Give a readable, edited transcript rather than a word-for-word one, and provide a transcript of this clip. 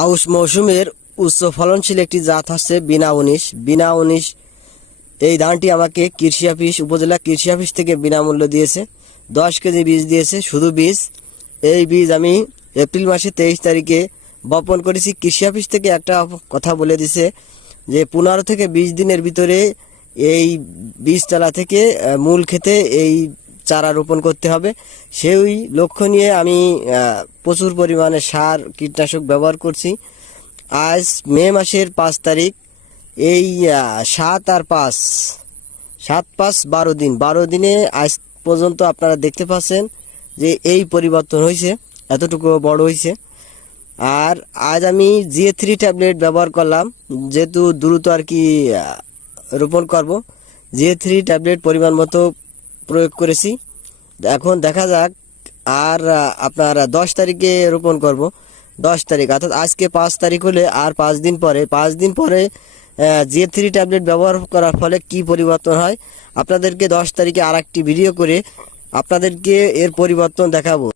আউশ মৌসুমের উচ্চ ফলনশীল একটি জাত হচ্ছে বিনা 19 এই ধানটি আমাকে কৃষি অফিস উপজেলা কৃষি অফিস থেকে বিনামূল্য দিয়েছে। 10 কেজি বীজ দিয়েছে, শুধু বীজ। এই বীজ আমি এপ্রিল মাসে 23 তারিখে বপন করেছি। কৃষি অফিস থেকে একটা কথা বলে দিছে যে 15 থেকে 20 দিনের ভিতরে এই বীজতলা থেকে মূল খেতে এই চারা রোপণ করতে হবে। সেই লক্ষ্য নিয়ে আমি প্রচুর পরিমাণে সার কীটনাশক ব্যবহার করছি। আজ মে মাসের 5 তারিখ, এই 7 আর 5 12 দিন, 12 দিনে আজ পর্যন্ত আপনারা দেখতে পাচ্ছেন যে এই পরিবর্তন হয়েছে, এতটুকু বড় হয়েছে। আর আজ আমি GA3 ট্যাবলেট ব্যবহার করলাম, যেহেতু দ্রুত আর কি রোপণ করব। GA3 ট্যাবলেট পরিমাণ মতো প্রয়োগ করেছি। এখন দেখা যাক। আর আপনার 10 তারিখে রোপণ করব। 10 তারিখ অর্থাৎ আজকে 5 তারিখ হলে আর 5 দিন পরে GA3 ট্যাবলেট ব্যবহার করার ফলে কি পরিবর্তন হয় আপনাদেরকে 10 তারিখে আর একটি ভিডিও করে আপনাদেরকে এর পরিবর্তন দেখাবো।